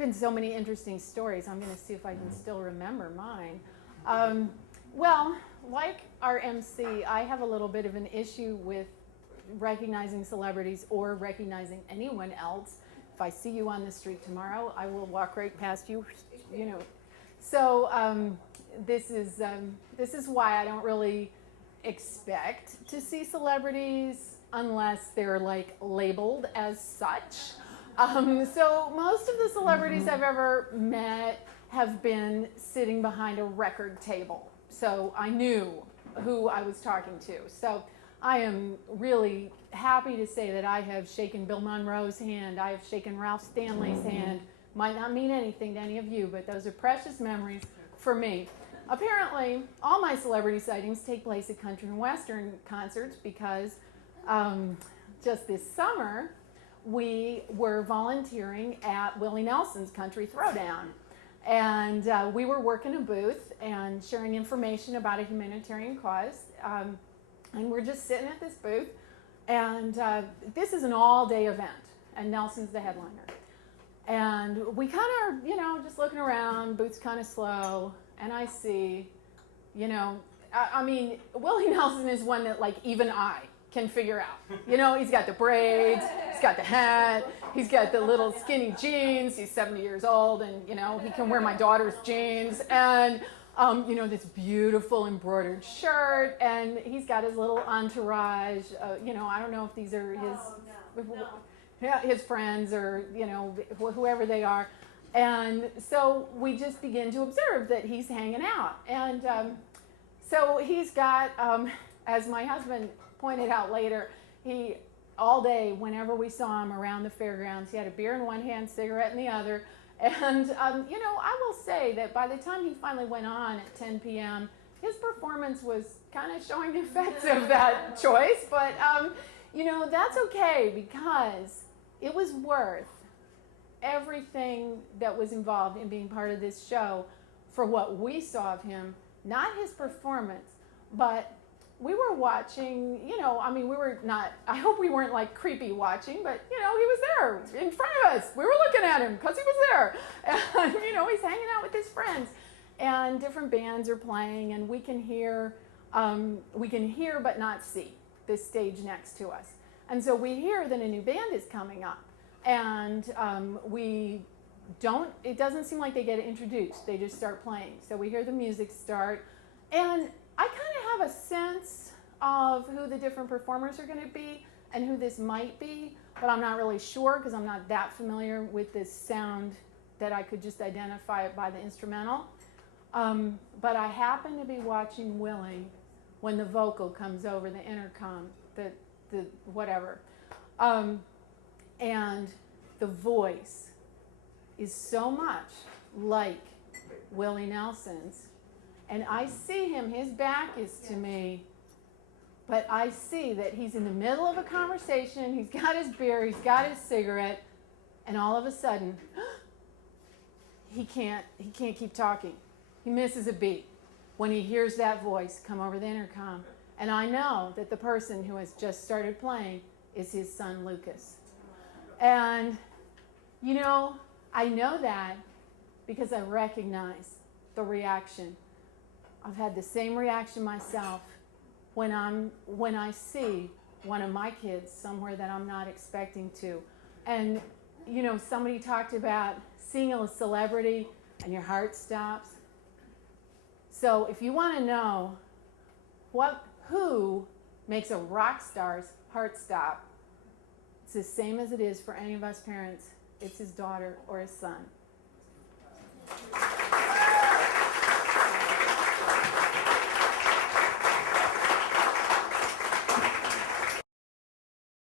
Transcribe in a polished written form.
been so many interesting stories. I'm going to see if I can still remember mine. Well, like our MC, I have a little bit of an issue with recognizing celebrities or recognizing anyone else. If I see you on the street tomorrow, I will walk right past you, you know. So this is why I don't really expect to see celebrities unless they're like labeled as such. So most of the celebrities I've ever met have been sitting behind a record table. So I knew who I was talking to. So I am really happy to say that I have shaken Bill Monroe's hand. I have shaken Ralph Stanley's hand. Might not mean anything to any of you, but those are precious memories for me. Apparently, all my celebrity sightings take place at country and western concerts because just this summer, we were volunteering at Willie Nelson's Country Throwdown. And we were working a booth and sharing information about a humanitarian cause. And we're just sitting at this booth. And this is an all-day event, and Nelson's the headliner. And we kind of, you know, just looking around, booth's kind of slow, and I see, you know, I mean, Willie Nelson is one that, like, even I can figure out. You know, he's got the braids, he's got the hat, he's got the little skinny jeans, he's 70 years old, and, you know, he can wear my daughter's jeans, and, you know, this beautiful embroidered shirt, and he's got his little entourage, you know, I don't know if these are his friends or, you know, whoever they are. And so we just begin to observe that he's hanging out. And so he's got, as my husband pointed out later, he, all day, whenever we saw him around the fairgrounds, he had a beer in one hand, cigarette in the other. And, you know, I will say that by the time he finally went on at 10 p.m., his performance was kind of showing the effects of that choice. But, you know, that's okay because it was worth everything that was involved in being part of this show for what we saw of him, not his performance, but we were watching, you know, I mean, we were not, I hope we weren't like creepy watching, but, you know, he was there in front of us. We were looking at him because he was there. And, you know, he's hanging out with his friends. And different bands are playing, and we can hear but not see this stage next to us. And so we hear that a new band is coming up. And it doesn't seem like they get introduced. They just start playing. So we hear the music start. And I kind of have a sense of who the different performers are going to be and who this might be, but I'm not really sure because I'm not that familiar with this sound that I could just identify it by the instrumental. But I happen to be watching Willie when the vocal comes over the intercom, the whatever. And the voice is so much like Willie Nelson's. And I see him, his back is to me, but I see that he's in the middle of a conversation, he's got his beer, he's got his cigarette, and all of a sudden, he can't keep talking. He misses a beat when he hears that voice come over the intercom. And I know that the person who has just started playing is his son, Lucas. And, you know, I know that because I recognize the reaction. I've had the same reaction myself when I see one of my kids somewhere that I'm not expecting to. And, you know, somebody talked about seeing a celebrity and your heart stops. So if you want to know who makes a rock star's heart stop, it's the same as it is for any of us parents. It's his daughter or his son.